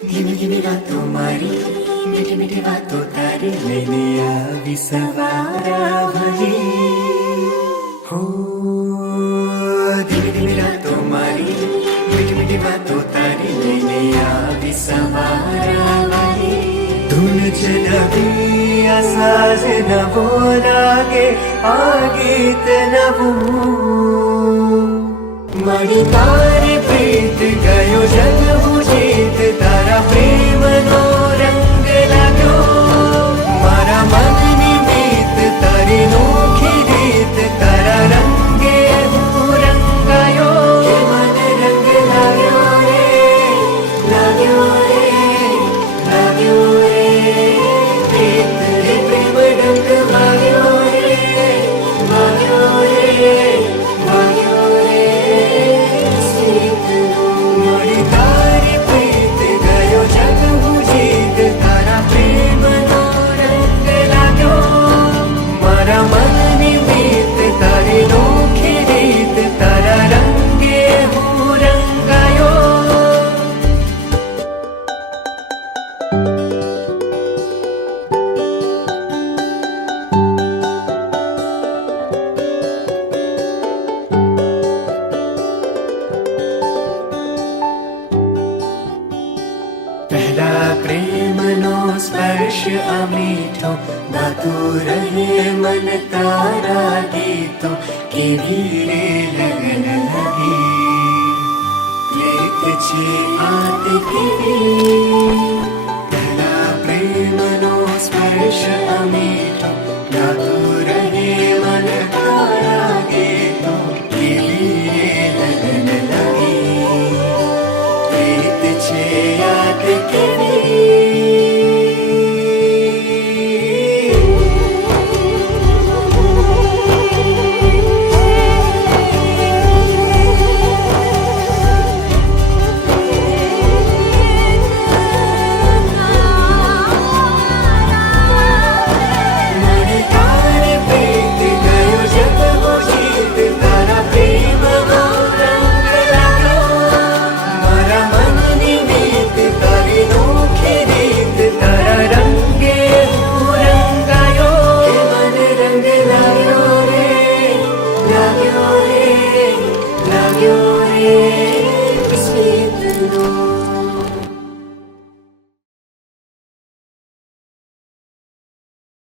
ધીમી ધીમી વાતો મારી, મીઠી મીઠી વાતો તારી, લઈને આવી સવારા ભલી. હો ધીમી ધીમી રાતો મારી, મીઠી મીઠી વાતો તારી, લઈને આવી સવારા ભલી. ધૂન છે નવી, આ સાજ નવો લાગે, આ ગીત નવું. મળી તારી પ્રીત ગયો જન્મ જીત, તારા પ્રેમનો રંગ લાગ્યો. મારા મનની મીત તારી નોખી રીત, તારા રંગે હું રંગાયો. કે મને રંગ લાગ્યો રે, લાગ્યો રે, લાગ્યો રે. પ્રીત રે પ્રેમ રંગ વાગ્યો રે, વાગ્યો રે, વાગ્યો રે. મળી તારી પ્રીત ગયો જન્મ જીત, તારા પ્રેમનો રંગ લાગ્યો. મારા મનની મીત તારી નોખી રીત, તારા રંગે હું રંગાયો. પહેલા પ્રેમનો સ્પર્શ અમીઠો, ગાતું રહે મન તારા ગીતો. કેવી રે લગન લગી, પ્રીત છે આત કેવી. પહેલા પ્રેમનો સ્પર્શ અમીઠો, ગાતું રહે મન તારા ગીતો. કેવી રે લગન લગી, પ્રીત છે યાદ કે